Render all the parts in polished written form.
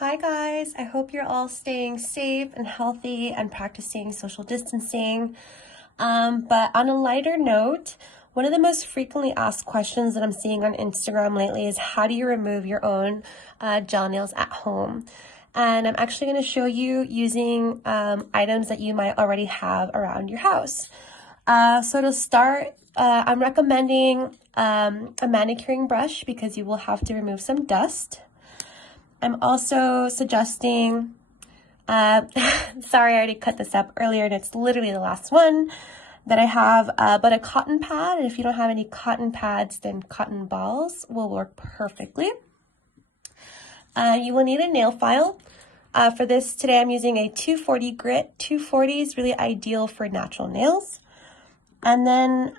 Hi guys, I hope you're all staying safe and healthy and practicing social distancing. But on a lighter note, one of the most frequently asked questions that I'm seeing on Instagram lately is how do you remove your own gel nails at home? And I'm actually going to show you using items that you might already have around your house. So to start, I'm recommending a manicuring brush because you will have to remove some dust. I'm also suggesting, sorry, I already cut this up earlier and it's literally the last one that I have, but a cotton pad. And if you don't have any cotton pads, then cotton balls will work perfectly. You will need a nail file. For this today, I'm using a 240 grit. 240 is really ideal for natural nails. And then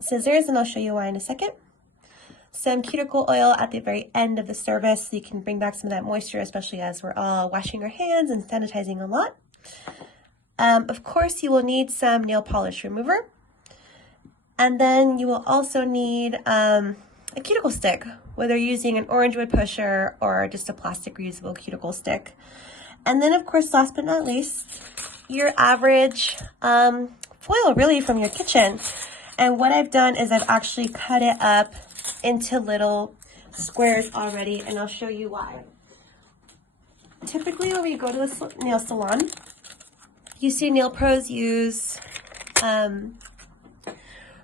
scissors, and I'll show you why in a second. Some cuticle oil at the very end of the service so you can bring back some of that moisture, especially as we're all washing our hands and sanitizing a lot. Of course, you will need some nail polish remover. And then you will also need a cuticle stick, whether you're using an orange wood pusher or just a plastic reusable cuticle stick. And then, of course, last but not least, your average foil, really, from your kitchen. And what I've done is I've actually cut it up into little squares already, and I'll show you why. Typically, when we go to the nail salon, you see nail pros use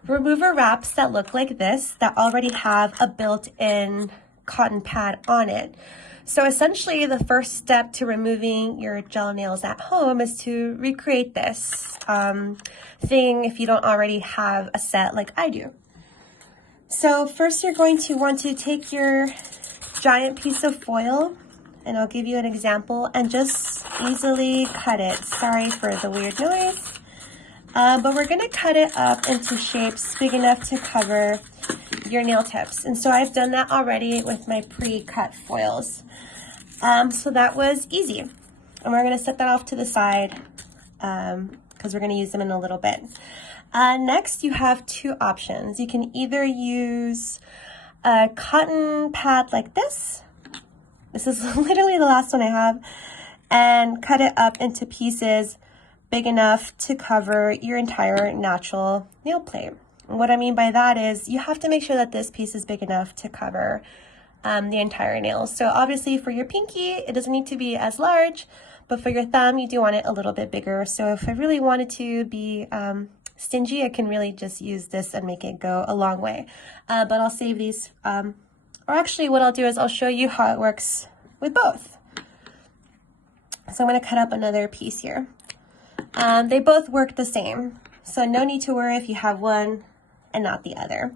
remover wraps that look like this that already have a built-in cotton pad on it. So essentially, the first step to removing your gel nails at home is to recreate this thing if you don't already have a set like I do. So first you're going to want to take your giant piece of foil, and I'll give you an example, and just easily cut it. Sorry for the weird noise. But we're gonna cut it up into shapes big enough to cover your nail tips. And so I've done that already with my pre-cut foils. So that was easy. And we're gonna set that off to the side because we're gonna use them in a little bit. Next, you have two options. You can either use a cotton pad like this. This is literally the last one I have, and cut it up into pieces big enough to cover your entire natural nail plate. And what I mean by that is you have to make sure that this piece is big enough to cover the entire nail. So obviously for your pinky, it doesn't need to be as large, but for your thumb, you do want it a little bit bigger. So if I really wanted to be stingy, I can really just use this and make it go a long way. But I'll save these, or actually what I'll do is I'll show you how it works with both. So I'm gonna cut up another piece here. They both work the same, so no need to worry if you have one and not the other.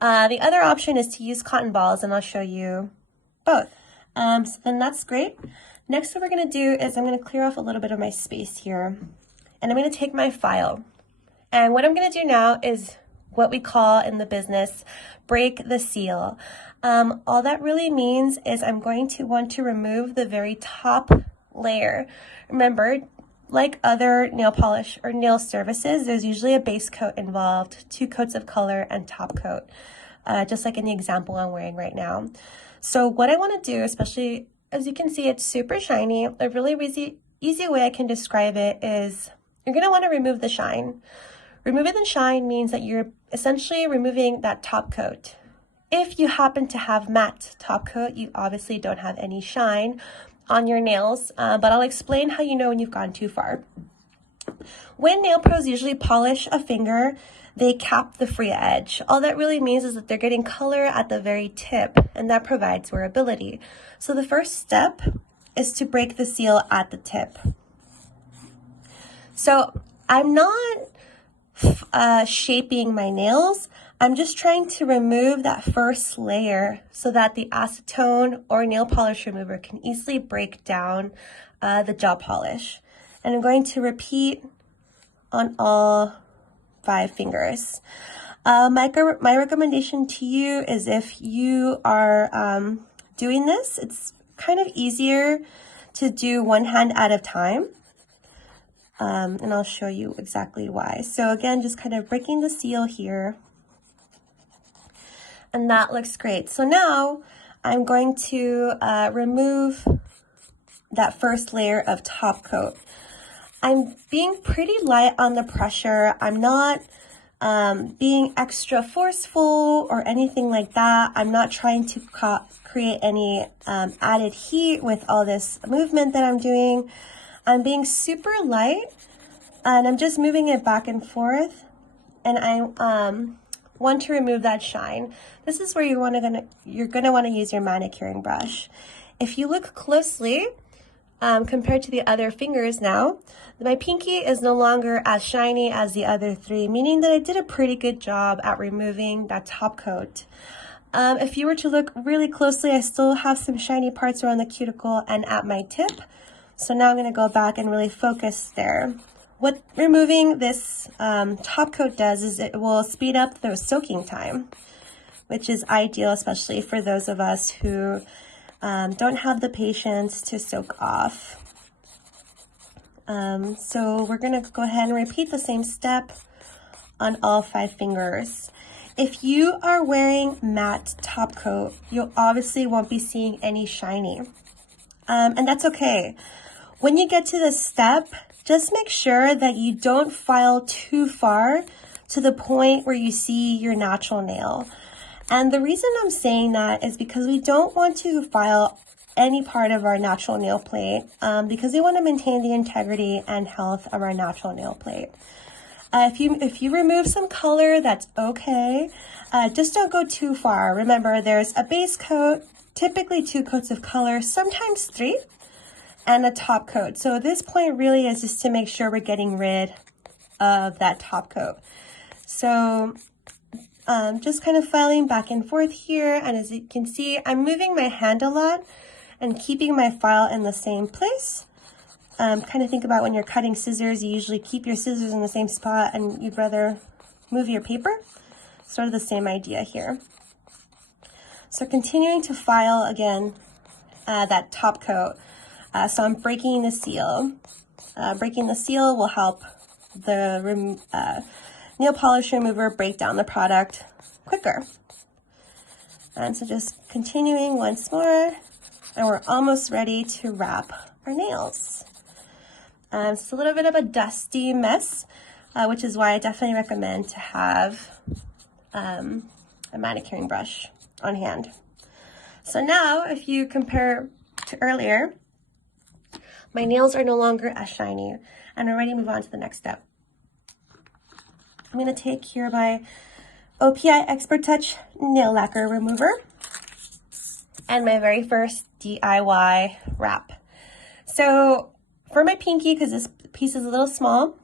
The other option is to use cotton balls, and I'll show you both. So then that's great. Next, what we're gonna do is I'm gonna clear off a little bit of my space here, and I'm gonna take my file. And what I'm gonna do now is what we call in the business, break the seal. All that really means is I'm going to want to remove the very top layer. Remember, like other nail polish or nail services, there's usually a base coat involved, 2 coats of color and top coat, just like in the example I'm wearing right now. So what I wanna do, especially as you can see, it's super shiny. A really easy way I can describe it is you're gonna wanna remove the shine. Removing the shine means that you're essentially removing that top coat. If you happen to have matte top coat, you obviously don't have any shine on your nails, but I'll explain how you know when you've gone too far. When nail pros usually polish a finger, they cap the free edge. All that really means is that they're getting color at the very tip, and that provides wearability. So the first step is to break the seal at the tip. So I'm not shaping my nails. I'm just trying to remove that first layer so that the acetone or nail polish remover can easily break down the gel polish. And I'm going to repeat on all 5 fingers. My recommendation to you is if you are doing this, it's kind of easier to do one hand at a time. And I'll show you exactly why. So again, just kind of breaking the seal here. And that looks great. So now I'm going to remove that first layer of top coat. I'm being pretty light on the pressure. I'm not being extra forceful or anything like that. I'm not trying to create any added heat with all this movement that I'm doing. I'm being super light, and I'm just moving it back and forth, and I want to remove that shine. This is where you're gonna want to use your manicuring brush. If you look closely, compared to the other fingers now, my pinky is no longer as shiny as the other three, meaning that I did a pretty good job at removing that top coat. If you were to look really closely, I still have some shiny parts around the cuticle and at my tip. So now I'm going to go back and really focus there. What removing this top coat does is it will speed up the soaking time, which is ideal, especially for those of us who don't have the patience to soak off. So we're going to go ahead and repeat the same step on all 5 fingers. If you are wearing matte top coat, you obviously won't be seeing any shiny, and that's okay. When you get to this step, just make sure that you don't file too far to the point where you see your natural nail. And the reason I'm saying that is because we don't want to file any part of our natural nail plate because we want to maintain the integrity and health of our natural nail plate. If you remove some color, that's okay. Just don't go too far. Remember, there's a base coat, typically 2 coats of color, sometimes 3, and a top coat. So at this point really is just to make sure we're getting rid of that top coat. So just kind of filing back and forth here, and as you can see, I'm moving my hand a lot and keeping my file in the same place. Kind of think about when you're cutting scissors, you usually keep your scissors in the same spot and you'd rather move your paper. Sort of the same idea here. So continuing to file again that top coat. So I'm breaking the seal. Breaking the seal will help the nail polish remover break down the product quicker. And so just continuing once more, and we're almost ready to wrap our nails. It's a little bit of a dusty mess, which is why I definitely recommend to have a manicuring brush on hand. So now, if you compare to earlier, my nails are no longer as shiny, and we're ready to move on to the next step. I'm going to take here my OPI Expert Touch Nail Lacquer Remover and my very first DIY wrap. So for my pinky, because this piece is a little small,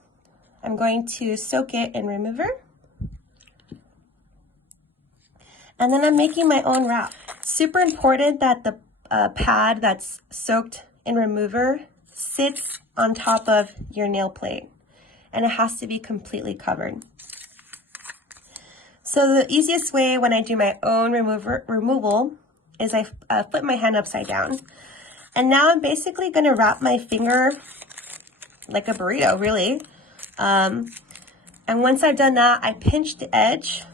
I'm going to soak it in remover. And then I'm making my own wrap. Super important that the pad that's soaked in remover sits on top of your nail plate, and it has to be completely covered. So the easiest way when I do my own removal is I flip my hand upside down. And now I'm basically going to wrap my finger like a burrito, really. And once I've done that, I pinch the edge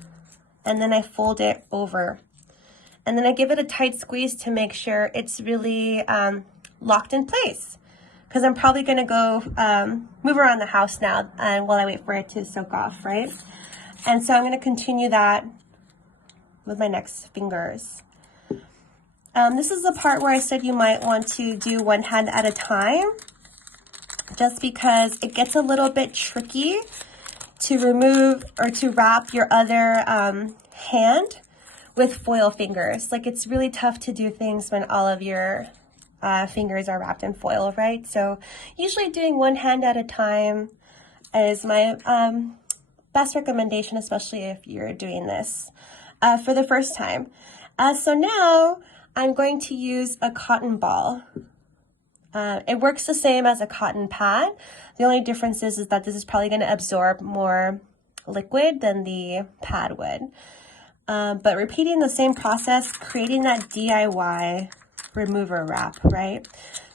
and then I fold it over. And then I give it a tight squeeze to make sure it's really locked in place. Because I'm probably going to go move around the house now while I wait for it to soak off, right? And so I'm going to continue that with my next fingers. This is the part where I said you might want to do one hand at a time, just because it gets a little bit tricky to remove or to wrap your other hand with foil fingers. Like, it's really tough to do things when all of your fingers are wrapped in foil, right? So usually doing one hand at a time is my best recommendation, especially if you're doing this for the first time. So now I'm going to use a cotton ball. It works the same as a cotton pad. The only difference is that this is probably going to absorb more liquid than the pad would. But repeating the same process, creating that DIY remover wrap, right?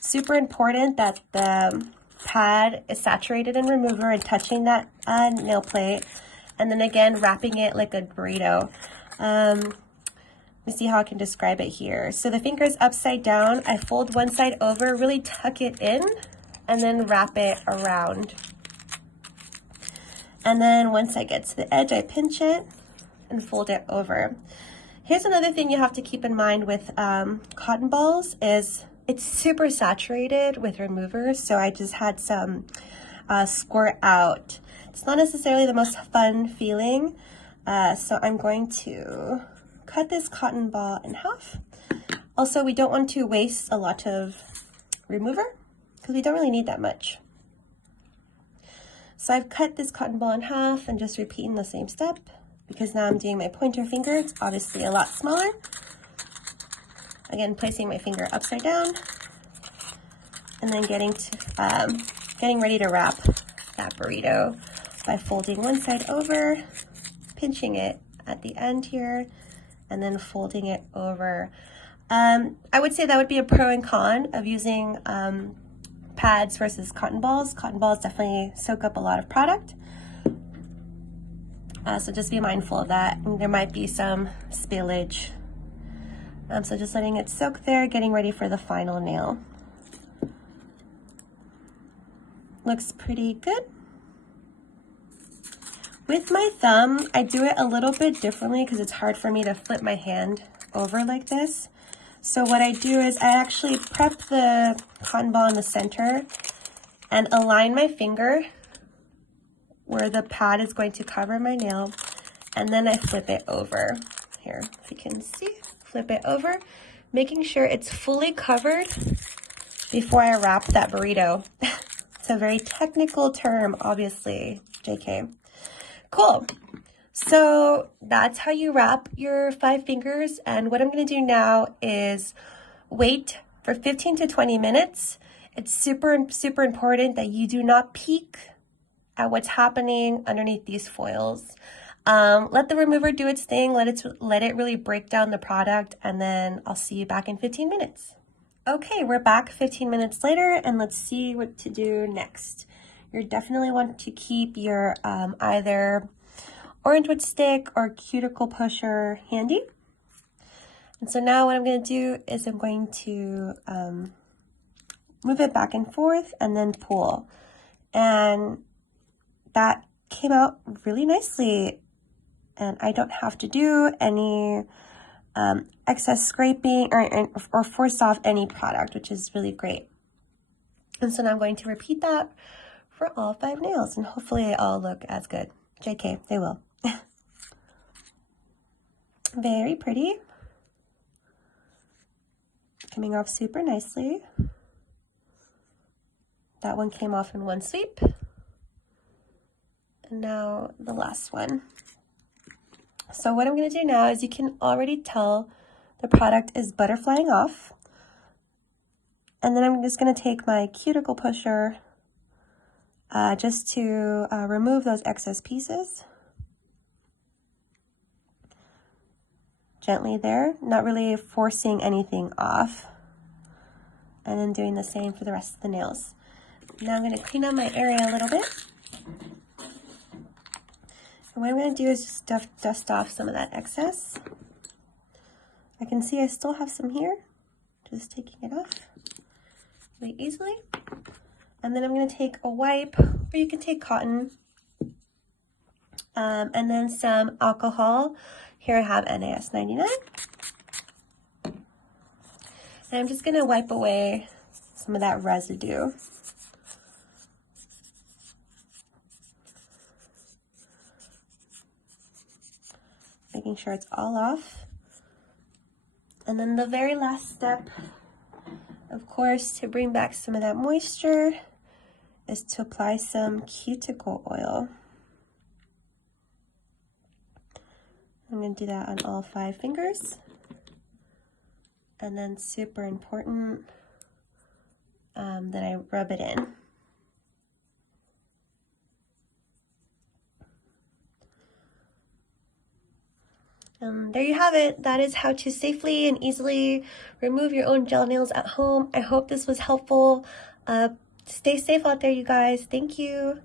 Super important that the pad is saturated in remover and touching that nail plate. And then again, wrapping it like a burrito. me see how I can describe it here. So the finger is upside down. I fold one side over, really tuck it in, and then wrap it around. And then once I get to the edge, I pinch it and fold it over. Here's another thing you have to keep in mind with cotton balls is it's super saturated with removers. So I just had some squirt out. It's not necessarily the most fun feeling. So I'm going to cut this cotton ball in half. Also, we don't want to waste a lot of remover because we don't really need that much. So I've cut this cotton ball in half and just repeating the same step because now I'm doing my pointer finger. It's obviously a lot smaller. Again, placing my finger upside down and then getting ready to wrap that burrito by folding one side over, pinching it at the end here, and then folding it over. I would say that would be a pro and con of using pads versus cotton balls. Cotton balls definitely soak up a lot of product. So just be mindful of that. And there might be some spillage. So just letting it soak there, getting ready for the final nail. Looks pretty good. With my thumb, I do it a little bit differently because it's hard for me to flip my hand over like this. So what I do is I actually prep the cotton ball in the center and align my finger where the pad is going to cover my nail, and then I flip it over. Here, if you can see, flip it over, making sure it's fully covered before I wrap that burrito. It's a very technical term, obviously, JK. Cool. So that's how you wrap your 5 fingers. And what I'm going to do now is wait for 15 to 20 minutes. It's super important that you do not peek at what's happening underneath these foils. Let the remover do its thing. Let it really break down the product, and then I'll see you back in 15 minutes. Okay, we're back 15 minutes later, and let's see what to do next. You definitely want to keep your either orange wood stick or cuticle pusher handy. And so now what I'm going to do is I'm going to move it back and forth and then pull. And that came out really nicely. And I don't have to do any excess scraping or force off any product, which is really great. And so now I'm going to repeat that for all 5 nails, and hopefully they all look as good. JK, they will. Very pretty. Coming off super nicely. That one came off in one sweep. And now the last one. So what I'm going to do now is you can already tell the product is butterflying off. And then I'm just going to take my cuticle pusher just to remove those excess pieces. Gently there, not really forcing anything off. And then doing the same for the rest of the nails. Now I'm going to clean up my area a little bit. And what I'm going to do is just dust off some of that excess. I can see I still have some here. Just taking it off really easily. And then I'm going to take a wipe, or you can take cotton, and then some alcohol. Here I have NAS 99. And I'm just going to wipe away some of that residue. Making sure it's all off. And then the very last step, of course, to bring back some of that moisture is to apply some cuticle oil. I'm going to do that on all 5 fingers. And then super important that I rub it in. There you have it. That is how to safely and easily remove your own gel nails at home. I hope this was helpful. Stay safe out there, you guys. Thank you.